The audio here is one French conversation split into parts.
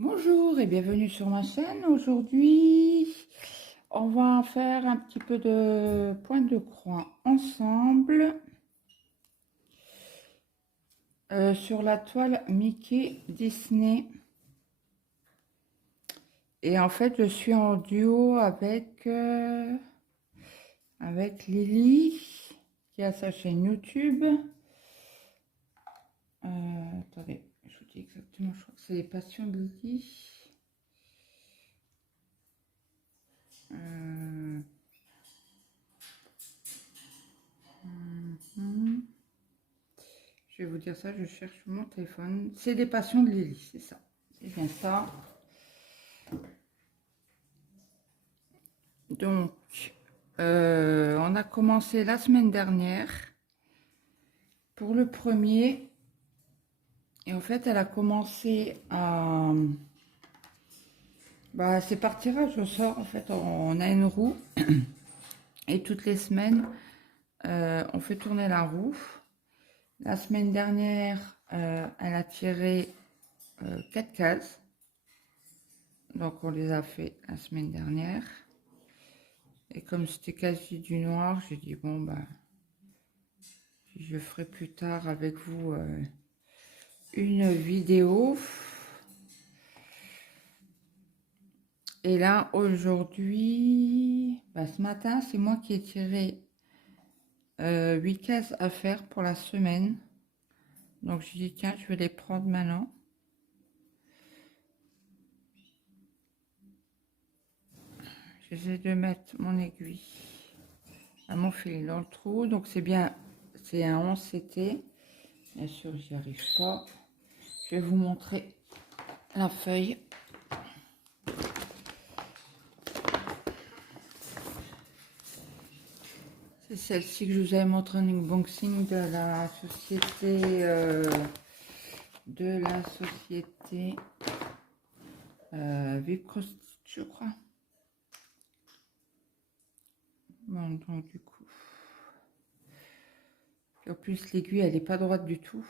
Bonjour et bienvenue sur ma chaîne. Aujourd'hui, on va faire un petit peu de point de croix ensemble sur la toile Mickey Disney. Et en fait, je suis en duo avec Lily qui a sa chaîne YouTube. Attendez, je vous dis exactement, je crois que c'est les passions de Lily. Mhm. Je vais vous dire ça, je cherche mon téléphone. C'est des passions de Lily, c'est ça. C'est bien ça. Donc, on a commencé la semaine dernière pour le premier. Et en fait, elle a commencé à... Bah, c'est par tirage au sort. En fait, on a une roue. Et toutes les semaines, on fait tourner la roue. La semaine dernière, elle a tiré 4 cases. Donc, on les a fait la semaine dernière. Et comme c'était quasi du noir, j'ai dit, bon, bah, je ferai plus tard avec vous une vidéo. Et là, aujourd'hui, bah, ce matin, c'est moi qui ai tiré 8 cases à faire pour la semaine. Donc, je dis, tiens, je vais les prendre maintenant. J'essaie de mettre mon aiguille à mon fil dans le trou. Donc, c'est bien, c'est un 11 CT. Bien sûr, j'y arrive pas. Je vais vous montrer la feuille. C'est celle-ci que je vous avais montré en unboxing de la société Vipcross, je crois. Bon, donc du coup, en plus l'aiguille elle est pas droite du tout,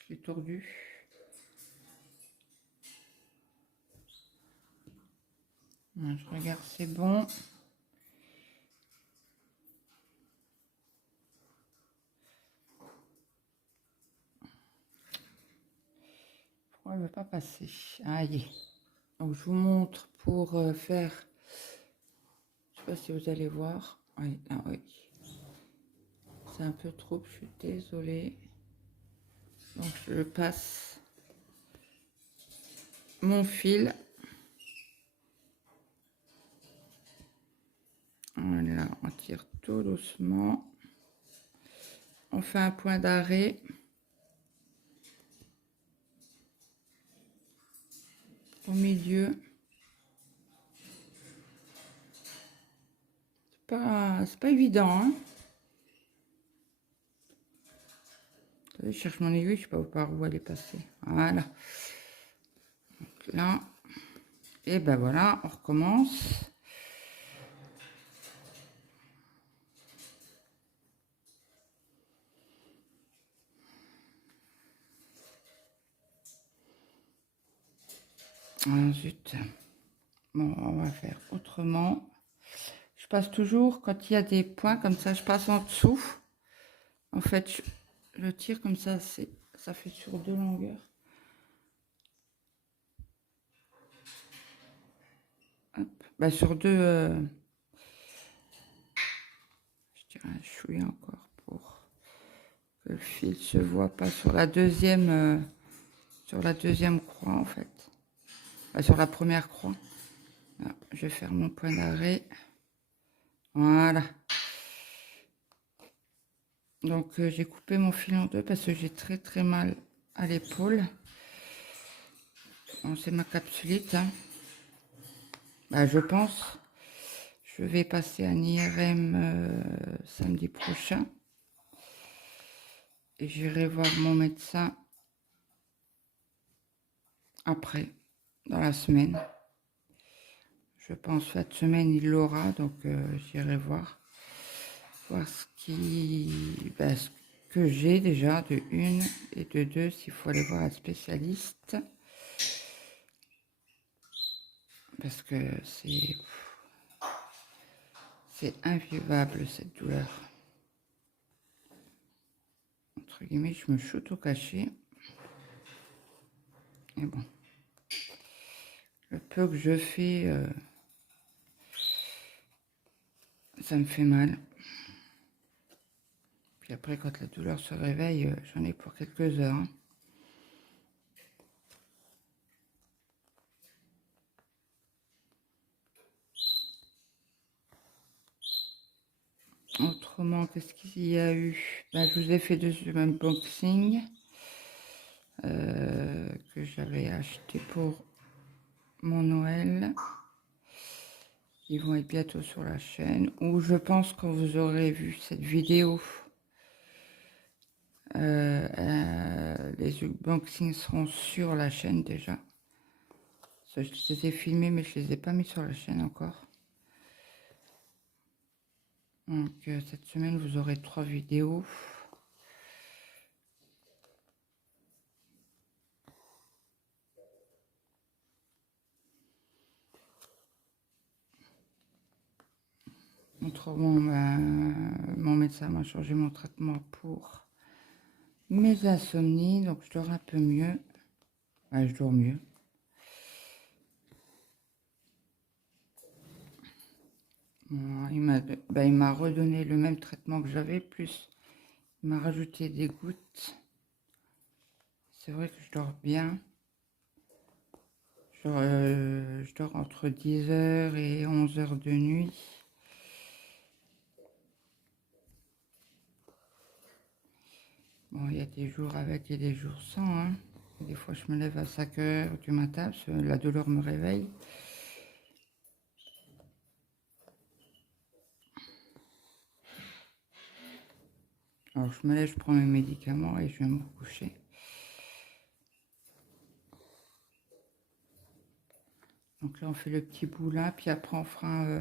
je l'ai tordue. Je regarde, c'est bon. Pourquoi elle ne veut pas passer? Ah, y est. Donc je vous montre pour faire, je sais pas si vous allez voir. Oui, ah oui. C'est un peu trop, je suis désolée. Donc je passe mon fil. Voilà, on tire tout doucement. On fait un point d'arrêt. Au milieu. C'est pas évident, hein. Je cherche mon aiguille, je sais pas par où elle est passée. Voilà. Donc là, et ben voilà, on recommence. Ah, zut. Bon, on va faire autrement. Je passe toujours, quand il y a des points comme ça, je passe en dessous. En fait, je tire comme ça, ça fait sur 2 longueurs. Hop. Bah, sur 2, je tire un chouïa encore pour que le fil se voit pas sur la deuxième croix en fait. Bah, sur la première croix. Là, je vais faire mon point d'arrêt. Voilà. Donc j'ai coupé mon fil en deux parce que j'ai très mal à l'épaule. Bon, c'est ma capsulite. Hein. Bah, je pense. Je vais passer un IRM samedi prochain. Et j'irai voir mon médecin après, dans la semaine. Je pense cette semaine il l'aura, donc j'irai voir ce que j'ai déjà de une et de deux, s'il faut aller voir un spécialiste. parce que c'est invivable cette douleur. Entre guillemets, je me shoot au cachet. Et bon, le peu que je fais, ça me fait mal. Puis après, quand la douleur se réveille, j'en ai pour quelques heures. Hein. Autrement, qu'est-ce qu'il y a eu? Ben, je vous ai fait 2 unboxings que j'avais acheté pour mon Noël. Ils vont être bientôt sur la chaîne. Ou je pense que vous aurez vu cette vidéo. Les unboxings seront sur la chaîne déjà. Ça, je les ai filmés, mais je les ai pas mis sur la chaîne encore. Donc cette semaine, vous aurez 3 vidéos. Autrement, mon médecin m'a changé mon traitement pour mes insomnies, donc je dors un peu mieux. Ouais, je dors mieux. Il m'a redonné le même traitement que j'avais, plus il m'a rajouté des gouttes. C'est vrai que je dors bien. Je dors entre 10 heures et 11 heures de nuit. Bon, il y a des jours avec et des jours sans. Hein. Des fois, je me lève à 5 heures du matin, parce que la douleur me réveille. Alors, je me lève, je prends mes médicaments et je vais me coucher. Donc là, on fait le petit bout là, puis après, on fera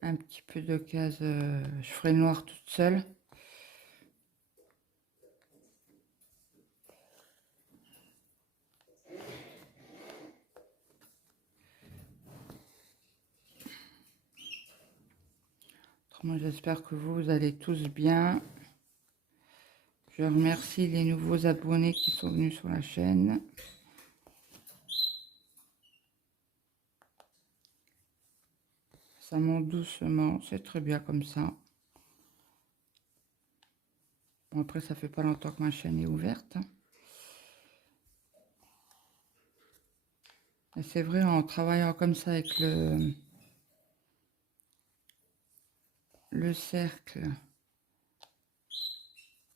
un petit peu de case. Je ferai le noir toute seule. Autrement, j'espère que vous allez tous bien. Je remercie les nouveaux abonnés qui sont venus sur la chaîne. Ça monte doucement, c'est très bien comme ça. Bon, après, ça fait pas longtemps que ma chaîne est ouverte. Et c'est vrai, en travaillant comme ça avec le cercle,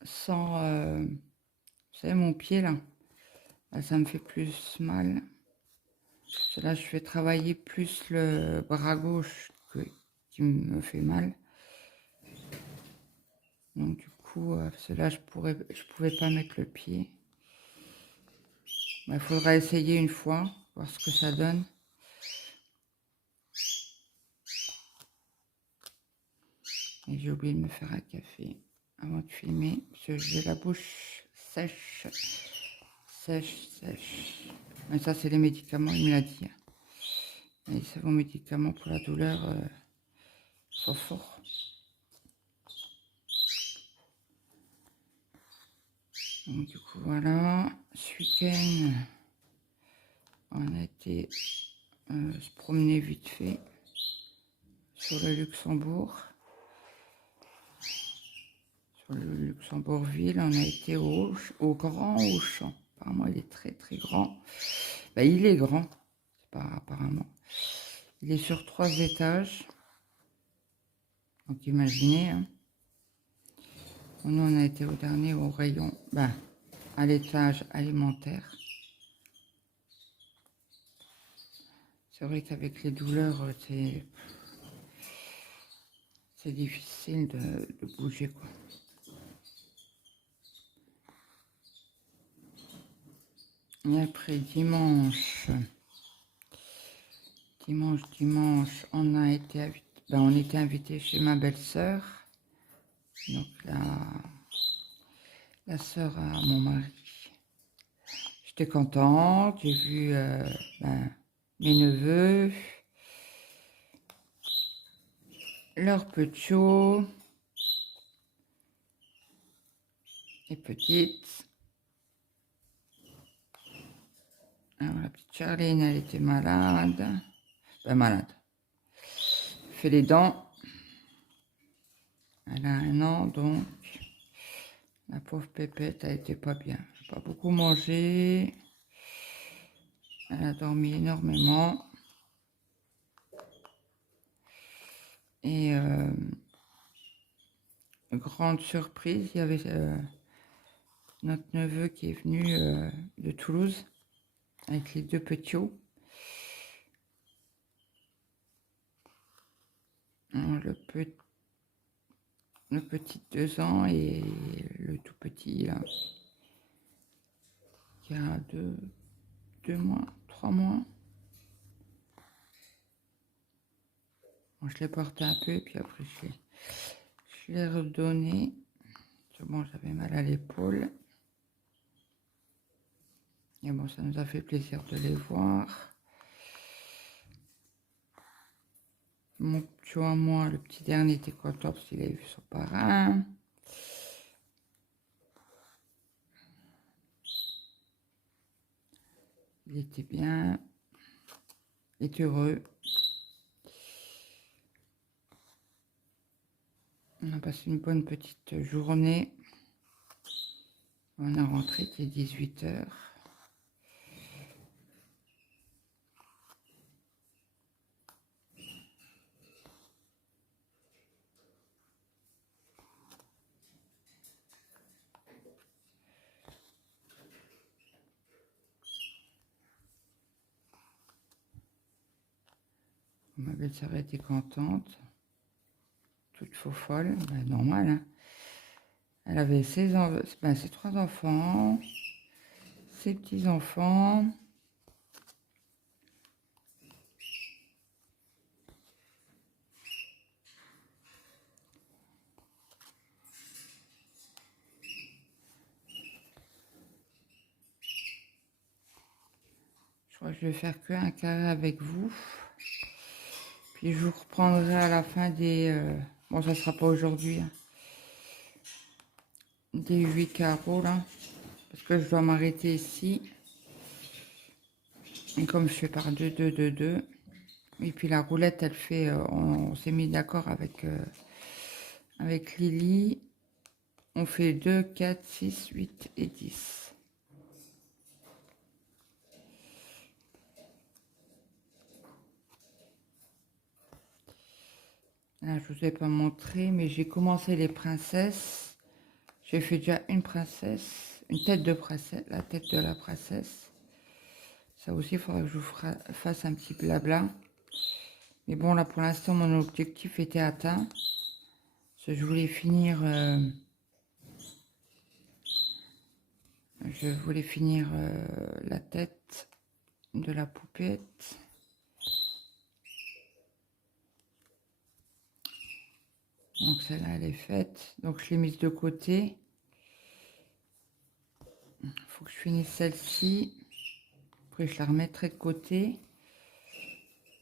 sans... vous savez, mon pied là, ça me fait plus mal. Là, je fais travailler plus le bras gauche qui me fait mal. Donc du coup, cela je pouvais pas mettre le pied. Il faudra essayer une fois, voir ce que ça donne. Et j'ai oublié de me faire un café avant de filmer, parce que j'ai la bouche sèche. Sèche, sèche. Mais ça, c'est les médicaments, il me l'a dit. Et c'est vos médicaments pour la douleur sont forts. Donc du coup, voilà. Ce week-end, on a été se promener vite fait sur le Luxembourg. Sur le Luxembourgville, on a été au Grand Auchan. Apparemment, il est très très grand. Ben, il est grand, c'est pas apparemment. Il est sur 3 étages. Donc imaginez. Hein. Nous, on a été au dernier au rayon, à l'étage alimentaire. C'est vrai qu'avec les douleurs, c'est difficile de bouger, quoi. Et après dimanche, on a été on était invité chez ma belle-sœur, donc la sœur à mon mari. J'étais contente, j'ai vu mes neveux, leurs petits et petites. Alors, la petite Charline, elle était malade. Pas malade. Elle fait les dents. Elle a 1 an, donc la pauvre pépette, elle était pas bien. Elle n'a pas beaucoup mangé. Elle a dormi énormément. Et grande surprise, il y avait notre neveu qui est venu de Toulouse avec les 2 petits. Alors, le petit de 2 ans et le tout petit là, qui a 2 mois, 3 mois. Bon, je l'ai porté un peu et puis après je l'ai redonné. Bon, j'avais mal à l'épaule. Et bon, ça nous a fait plaisir de les voir. Mon petit à moi, le petit dernier était content parce qu'il avait vu son parrain. Il était bien. Il est heureux. On a passé une bonne petite journée. On est rentré, il était 18 h. Ma belle-sœur était contente. Toute faux folle, ben, normal. Hein. Elle avait ses 3 enfants, ses petits-enfants. Je crois que je vais faire que un carré avec vous. Puis je vous reprendrai à la fin des... bon, ça sera pas aujourd'hui. Hein, des 8 carreaux là. Parce que je dois m'arrêter ici. Et comme je fais par 2, 2, 2, 2. Et puis la roulette, elle fait... on s'est mis d'accord avec Lily. On fait 2, 4, 6, 8 et 10. Là, je vous ai pas montré, mais j'ai commencé les princesses. J'ai fait déjà une princesse, une tête de princesse, la tête de la princesse. Ça aussi, il faudra que je vous fasse un petit blabla. Mais bon, là, pour l'instant, mon objectif était atteint. Parce que je voulais finir... la tête de la poupette. Donc celle-là, elle est faite. Donc je l'ai mise de côté. Il faut que je finisse celle-ci. Après, je la remettrai de côté.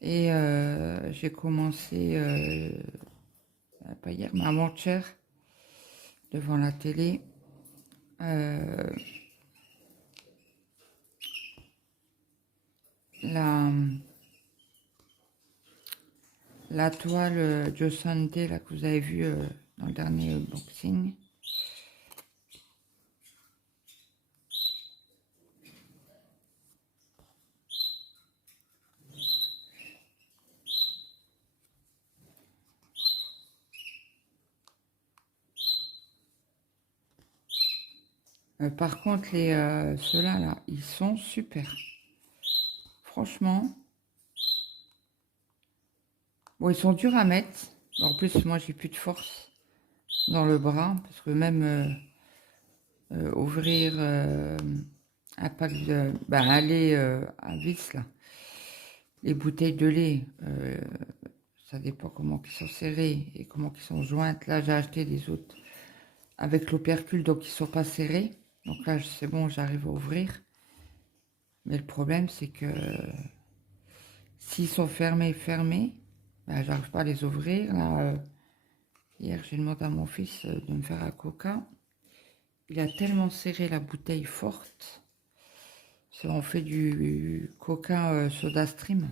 Et j'ai commencé, pas hier, mais avant-hier, devant la télé. La toile Joe Sunday là, que vous avez vu dans le dernier unboxing. Par contre, ceux-là, là, ils sont super. Franchement. Bon, ils sont durs à mettre. En plus, moi, j'ai plus de force dans le bras. Parce que même ouvrir un pack de... aller à vis, là. Les bouteilles de lait, ça dépend comment ils sont serrés et comment ils sont jointes. Là, j'ai acheté des autres avec l'opercule, donc ils sont pas serrés. Donc là, c'est bon, j'arrive à ouvrir. Mais le problème, c'est que s'ils sont fermés, ben, j'arrive pas à les ouvrir. Là, hier, j'ai demandé à mon fils de me faire un coca. Il a tellement serré la bouteille forte. On fait du coca soda stream.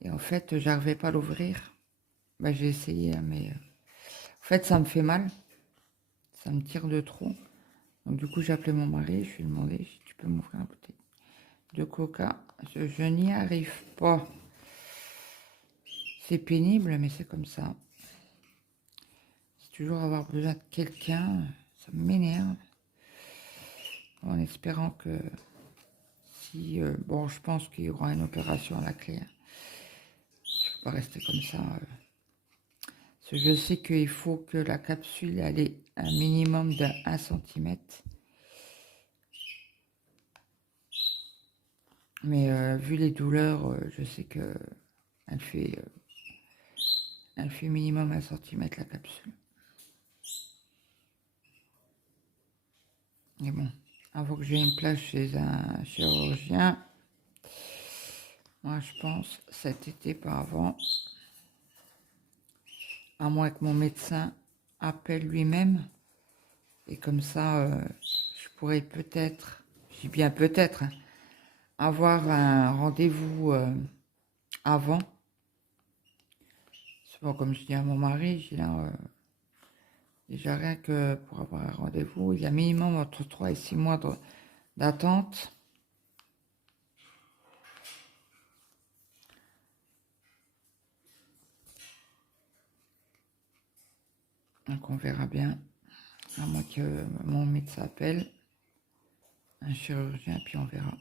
Et en fait, j'arrivais pas à l'ouvrir. Ben, j'ai essayé, hein, mais en fait, ça me fait mal. Ça me tire de trop. Donc du coup, j'ai appelé mon mari. Je lui ai demandé si tu peux m'ouvrir la bouteille de coca. Je n'y arrive pas. C'est pénible, mais c'est comme ça. C'est toujours avoir besoin de quelqu'un. Ça m'énerve. En espérant que si... bon, je pense qu'il y aura une opération à la clé. Hein. Je ne peux pas rester comme ça. Parce que je sais qu'il faut que la capsule elle ait un minimum de 1 cm. Mais vu les douleurs, je sais que elle fait minimum 1 cm la capsule. Mais bon, avant que j'ai une place chez un chirurgien, moi je pense cet été par avant, à moins que mon médecin appelle lui-même, et comme ça, je pourrais peut-être, je dis bien peut-être, hein, avoir un rendez-vous avant. C'est bon, comme je dis à mon mari, je dis là, déjà rien que pour avoir un rendez-vous, il y a minimum entre 3 et 6 mois d'attente. Donc on verra bien, à moins que mon médecin appelle un chirurgien, puis on verra.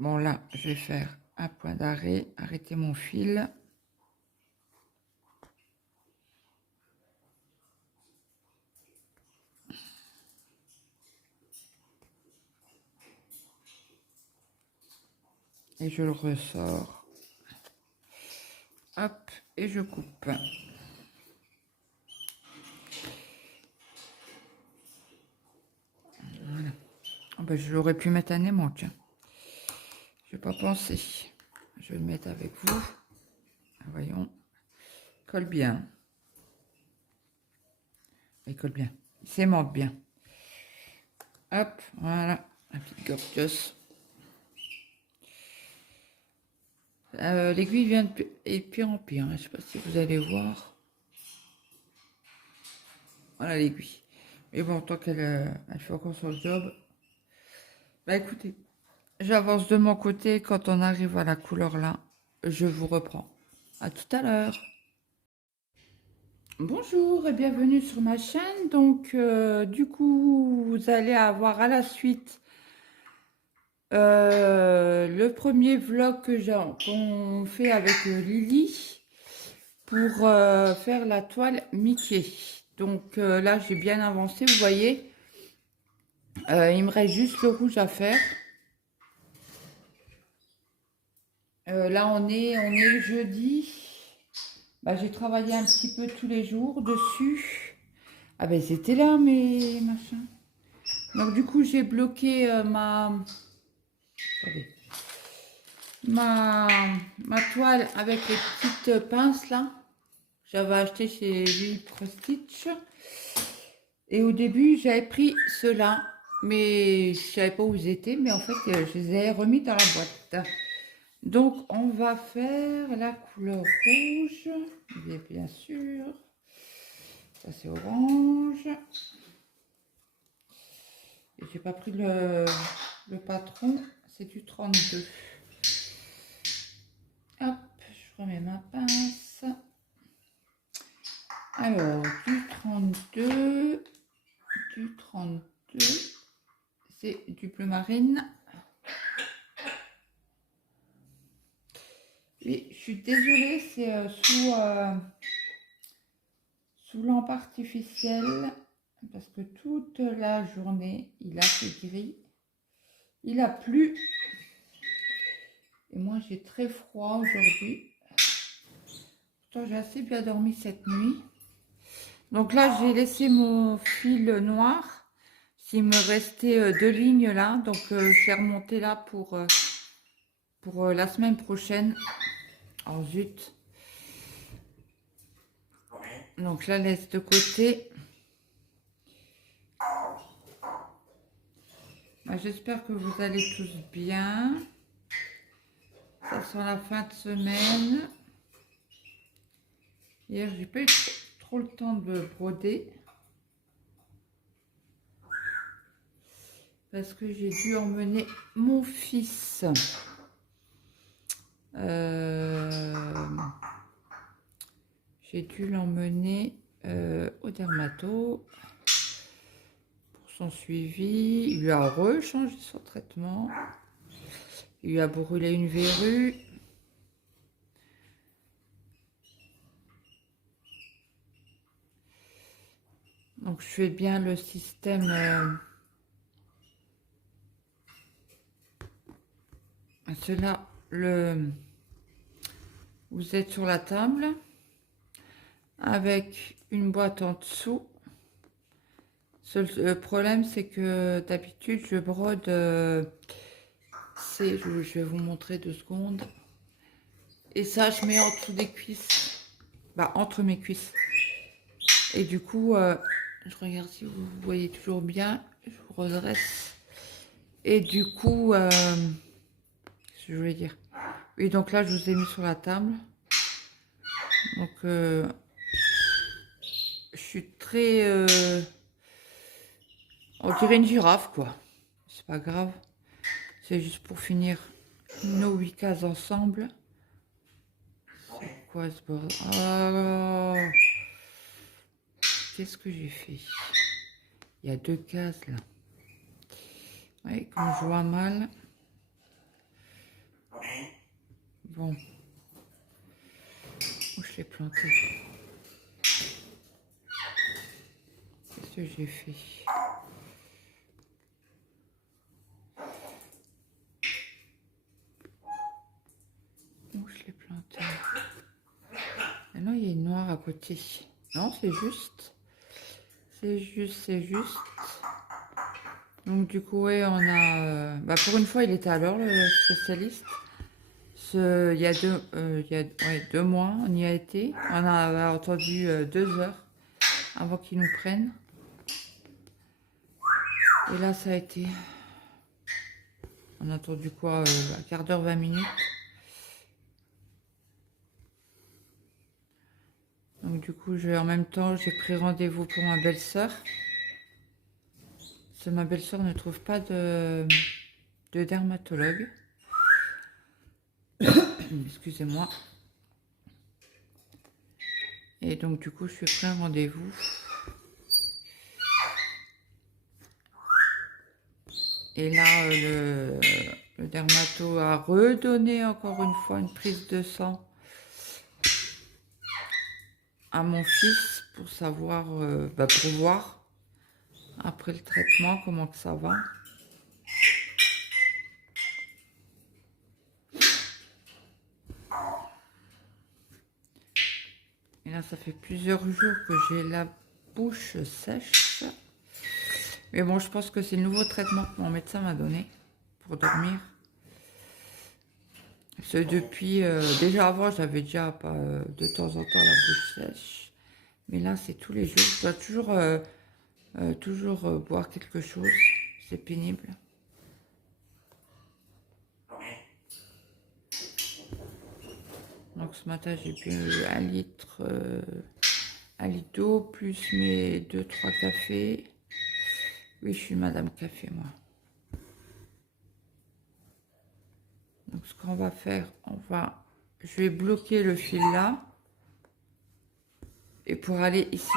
Bon là, je vais faire un point d'arrêt, arrêter mon fil. Et je le ressors. Hop, et je coupe. Voilà. Oh ben, je l'aurais pu mettre un aimant, tiens. Je n'ai pas pensé. Je vais le mettre avec vous. Voyons. Il colle bien. Il colle bien. Il s'aimante bien. Hop, voilà. Un petit gorgeous. L'aiguille vient de pire en pire. Hein. Je ne sais pas si vous allez voir. Voilà l'aiguille. Mais bon, tant qu'elle elle fait encore son job. Bah écoutez, j'avance de mon côté. Quand on arrive à la couleur là, je vous reprends. À tout à l'heure. Bonjour et bienvenue sur ma chaîne. Donc, du coup, vous allez avoir à la suite le premier vlog qu'on fait avec Lily pour faire la toile Mickey. Donc là, j'ai bien avancé, vous voyez. Il me reste juste le rouge à faire. Là, on est jeudi. Bah, j'ai travaillé un petit peu tous les jours dessus. Ah ben, c'était là, mes machins. Donc, du coup, j'ai bloqué Attendez. Ma toile avec les petites pinces, là. J'avais acheté chez Vipre Stitch. Et au début, j'avais pris ceux-là. Mais je ne savais pas où ils étaient. Mais en fait, je les ai remis dans la boîte. Donc, on va faire la couleur rouge, bien sûr. Ça, c'est orange. Et j'ai pas pris le patron, c'est du 32. Hop, je remets ma pince. Alors, du 32, c'est du bleu marine. Oui, je suis désolée, c'est sous lampe artificielle parce que toute la journée il a fait gris, il a plu et moi j'ai très froid aujourd'hui. Pourtant j'ai assez bien dormi cette nuit. Donc là j'ai laissé mon fil noir. Il me restait 2 lignes là, donc je vais remonter là pour pour la semaine prochaine. Oh zut. Donc je la laisse de côté. J'espère que vous allez tous bien. Ça sent la fin de semaine. Hier, j'ai pas eu trop le temps de broder. Parce que j'ai dû emmener mon fils. J'ai dû l'emmener au dermato pour son suivi. Il lui a rechangé son traitement. Il lui a brûlé une verrue. Donc je fais bien le système. Cela, vous êtes sur la table avec une boîte en dessous. Le problème, c'est que d'habitude, je brode. Je vais vous montrer 2 secondes. Et ça, je mets en dessous des cuisses. Bah, entre mes cuisses. Et du coup, je regarde si vous voyez toujours bien. Je vous redresse. Et du coup, qu'est-ce que je voulais dire? Oui, donc là, je vous ai mis sur la table. Donc, je suis très... on dirait une girafe, quoi. C'est pas grave. C'est juste pour finir nos 8 cases ensemble. C'est quoi ce bordel? Oh, qu'est-ce que j'ai fait? Il y a 2 cases, là. Oui, comme je vois mal. Bon. Où je l'ai planté? Qu'est-ce que j'ai fait? Où je l'ai planté? Ah non, il y a une noire à côté. Non, c'est juste. C'est juste, c'est juste. Donc du coup, ouais, on a... bah, pour une fois, il était à l'heure, le spécialiste. Il y a 2 mois, on y a été. On a entendu 2 heures avant qu'ils nous prennent. Et là, ça a été... On a attendu quoi? Un quart d'heure, 20 minutes. Donc du coup, en même temps, j'ai pris rendez-vous pour ma belle-sœur. Parce que ma belle-sœur ne trouve pas de dermatologue. Excusez-moi. Et donc du coup, je suis pris un rendez-vous. Et là, le dermato a redonné encore une fois une prise de sang à mon fils pour savoir, pour voir après le traitement comment que ça va. Et là, ça fait plusieurs jours que j'ai la bouche sèche. Mais bon, je pense que c'est le nouveau traitement que mon médecin m'a donné pour dormir. Parce que depuis, déjà avant, j'avais déjà pas, de temps en temps la bouche sèche. Mais là, c'est tous les jours. Je dois toujours boire quelque chose. C'est pénible. Donc ce matin, j'ai bu 1 litre, 1 litre d'eau, plus mes 2-3 cafés. Oui, je suis Madame Café, moi. Donc ce qu'on va faire, je vais bloquer le fil là. Et pour aller ici.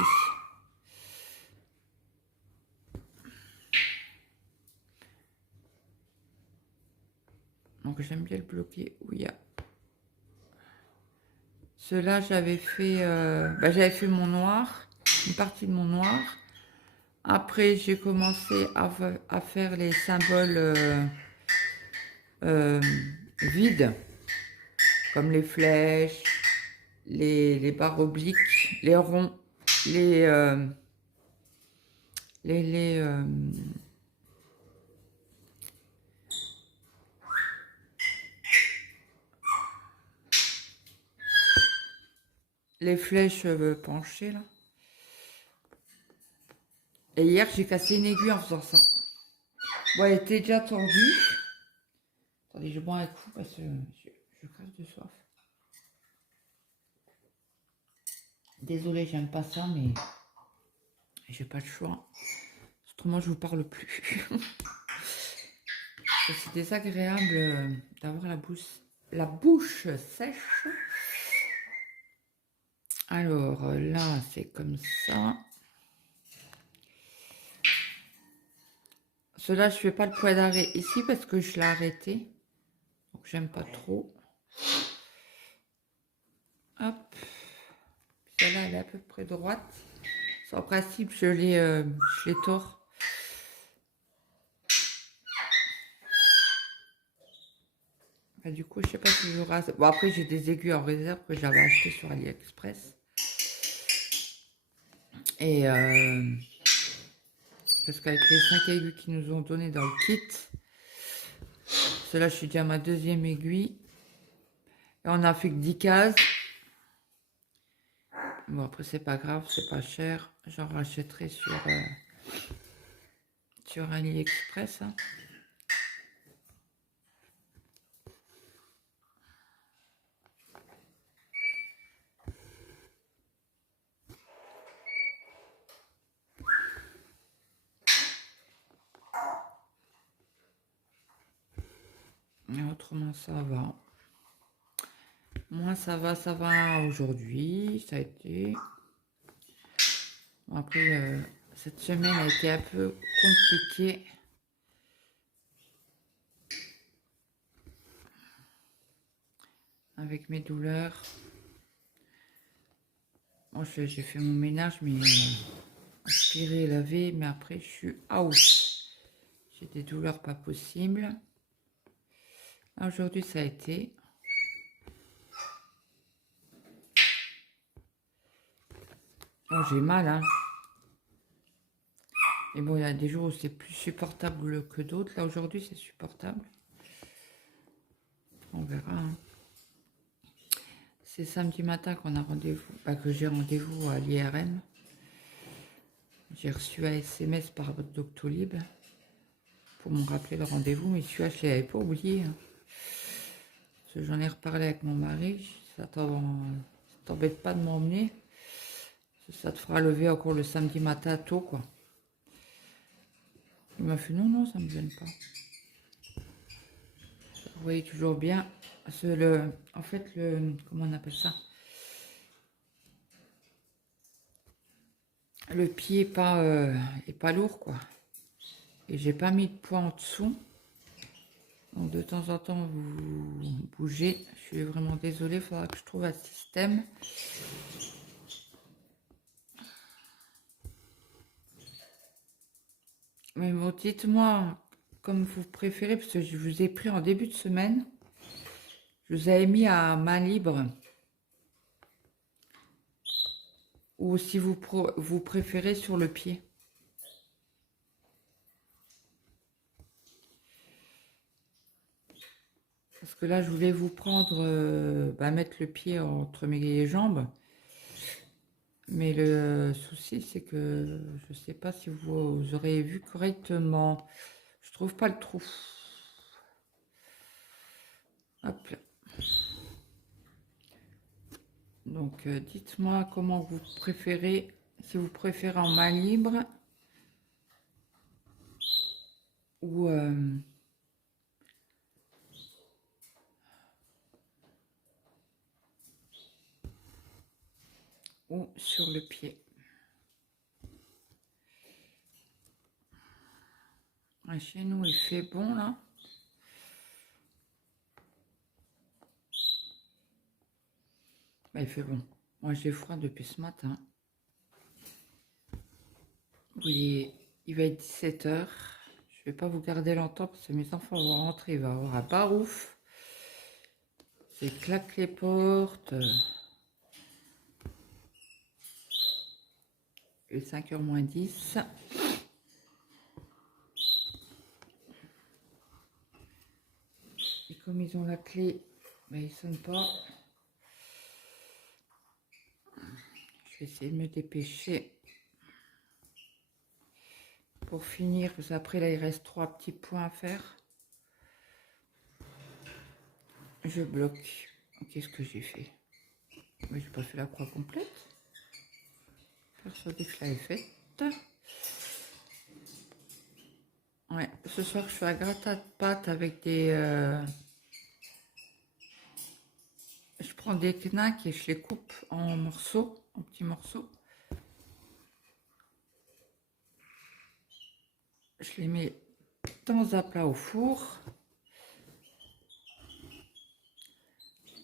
Donc j'aime bien le bloquer où il y a. Cela, j'avais fait mon noir, une partie de mon noir. Après, j'ai commencé à faire les symboles vides, comme les flèches, les barres obliques, les ronds, les les flèches penchées là. Et hier, j'ai cassé une aiguille en faisant ça. Bon, elle était déjà tordue. Attendez, je bois un coup parce que je crève de soif. Désolée, j'aime pas ça, mais j'ai pas le choix. Autrement, je vous parle plus. C'est désagréable d'avoir la bouche sèche. Alors là, c'est comme ça. Cela, je fais pas le point d'arrêt ici parce que je l'ai arrêté. Donc, j'aime pas trop. Hop. Celle-là, elle est à peu près droite. En principe, je l'ai tord. Bah, du coup, je sais pas si je rase. Bon, après, j'ai des aiguilles en réserve que j'avais acheté sur AliExpress. Et parce qu'avec les 5 aiguilles qu'ils nous ont donné dans le kit, celle-là, je suis déjà à ma deuxième aiguille. Et on a fait que 10 cases. Bon, après, c'est pas grave, c'est pas cher. J'en rachèterai sur AliExpress. Hein. Et autrement, ça va. Moi, ça va aujourd'hui. Ça a été. Bon, après, cette semaine a été un peu compliquée. Avec mes douleurs. Moi, j'ai fait mon ménage, mais aspiré, lavé, mais après, je suis out. J'ai des douleurs pas possibles. Aujourd'hui, ça a été. Bon, j'ai mal, hein. Mais bon, il y a des jours où c'est plus supportable que d'autres. Là, aujourd'hui, c'est supportable. On verra. Hein. C'est samedi matin qu'on a rendez-vous, que j'ai rendez-vous à l'IRM. J'ai reçu un SMS par Doctolib pour me rappeler le rendez-vous, mais celui-là, je ne l'avais pas oublié. Hein. Parce que j'en ai reparlé avec mon mari. Ça t'embête pas de m'emmener. Ça te fera lever encore le samedi matin tôt, quoi. Il m'a fait non, non, ça me gêne pas. Vous voyez toujours bien. En fait, comment on appelle ça? Le pied est pas lourd, quoi. Et j'ai pas mis de poids en dessous. Donc de temps en temps, vous bougez. Je suis vraiment désolée, il faudra que je trouve un système. Mais bon, dites-moi comme vous préférez, parce que je vous ai pris en début de semaine. Je vous avais mis à main libre. Ou si vous préférez sur le pied. Parce que là, je voulais vous prendre, mettre le pied entre mes jambes. Mais le souci, c'est que je ne sais pas si vous aurez vu correctement. Je trouve pas le trou. Hop là. Donc, dites-moi comment vous préférez, si vous préférez en main libre ou sur le pied. Ouais, chez nous, il fait bon là. Bah, il fait bon. Moi, j'ai froid depuis ce matin. Oui, il va être 17 h. Je vais pas vous garder longtemps parce que mes enfants vont rentrer. Il va y avoir un barouf. C'est claque les portes. Et 5 h moins 10. Et comme ils ont la clé, ben, ils ne sonnent pas. Je vais essayer de me dépêcher pour finir, parce qu'après là il reste 3 petits points à faire. Je bloque. Qu'est-ce que j'ai fait? Mais j'ai pas fait la croix complète. Persuadée que je l'avais faite. Ouais, ce soir je fais un gratin de pâtes avec des... Je prends des knacks et je les coupe en morceaux, en petits morceaux. Je les mets dans un plat au four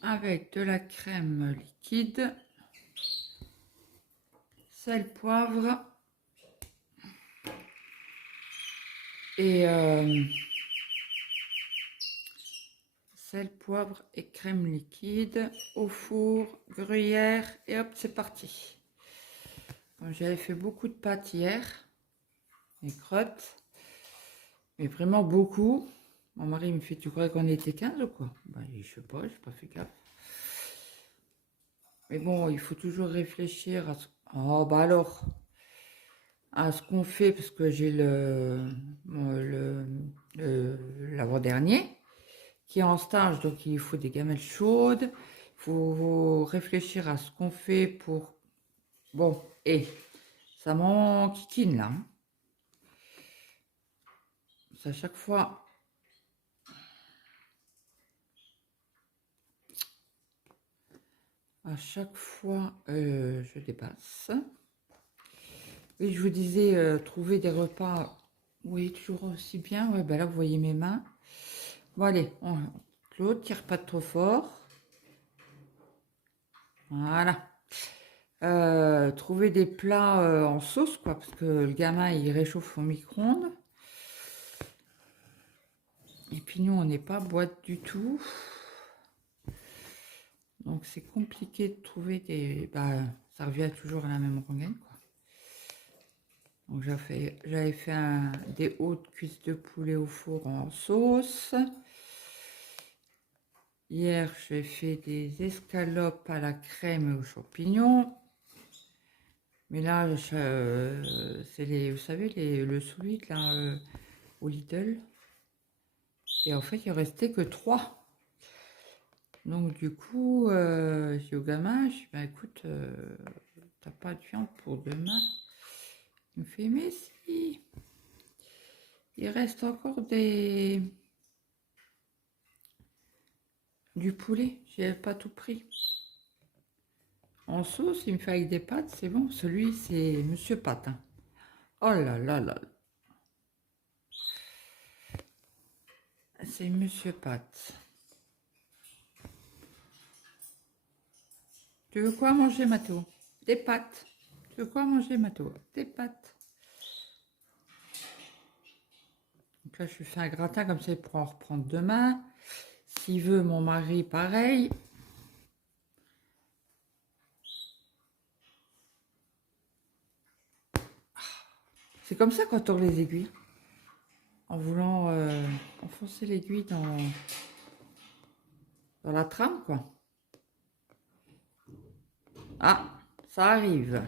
avec de la crème liquide, sel, poivre et sel, poivre et crème liquide au four, gruyère et hop, c'est parti. J'avais fait beaucoup de pâtes hier, des crottes, mais vraiment beaucoup. Mon mari me fait, tu crois qu'on était 15 ou quoi? Ben, je sais pas, j'ai pas fait gaffe. Mais bon, il faut toujours réfléchir à ce... Oh, bah alors, à ce qu'on fait, parce que j'ai l'avant-dernier qui est en stage, donc il faut des gamelles chaudes. Il faut réfléchir à ce qu'on fait pour... Bon, et ça m'enquiquine là. Hein. À chaque fois... À chaque fois, je dépasse. Et je vous disais, trouver des repas, oui, toujours aussi bien. Ouais, ben là, vous voyez mes mains. Bon, allez, Claude, tire pas trop fort. Voilà. Trouver des plats en sauce, quoi, parce que le gamin, il réchauffe au micro-ondes. Et puis nous, on n'est pas boîte du tout. Donc, c'est compliqué de trouver des... Bah, ça revient toujours à la même rengaine, quoi. Donc j'avais fait des hautes cuisses de poulet au four en sauce. Hier, j'ai fait des escalopes à la crème et aux champignons. Mais là, c'est les, vous savez, le sous-vide là, au Lidl. Et en fait, il restait que 3. Donc du coup, j'ai dit au gamin, je dis, bah écoute, t'as pas de viande pour demain? Il me fait, mais si, il reste encore du poulet, j'ai pas tout pris. En sauce, il me fait avec des pâtes, c'est bon. Celui, c'est Monsieur Pâte. Hein. Oh là là là. C'est Monsieur Pâte. Tu veux quoi manger, Mathéo? Des pâtes. Tu veux quoi manger, Mathéo? Des pâtes. Donc là, je lui fais un gratin comme ça, il pourra en reprendre demain. S'il veut, mon mari, pareil. C'est comme ça qu'on tourne les aiguilles. En voulant enfoncer l'aiguille dans la trame, quoi. Ah, ça arrive.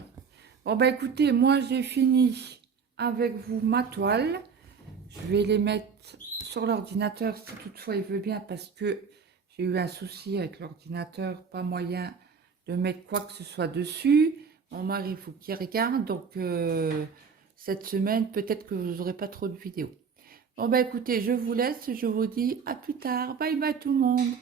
Bon, bah écoutez, moi, j'ai fini avec vous ma toile. Je vais les mettre sur l'ordinateur si toutefois il veut bien, parce que j'ai eu un souci avec l'ordinateur, pas moyen de mettre quoi que ce soit dessus. Mon mari, il faut qu'il regarde, donc cette semaine, peut-être que vous n'aurez pas trop de vidéos. Bon, bah écoutez, je vous laisse, je vous dis à plus tard. Bye bye tout le monde.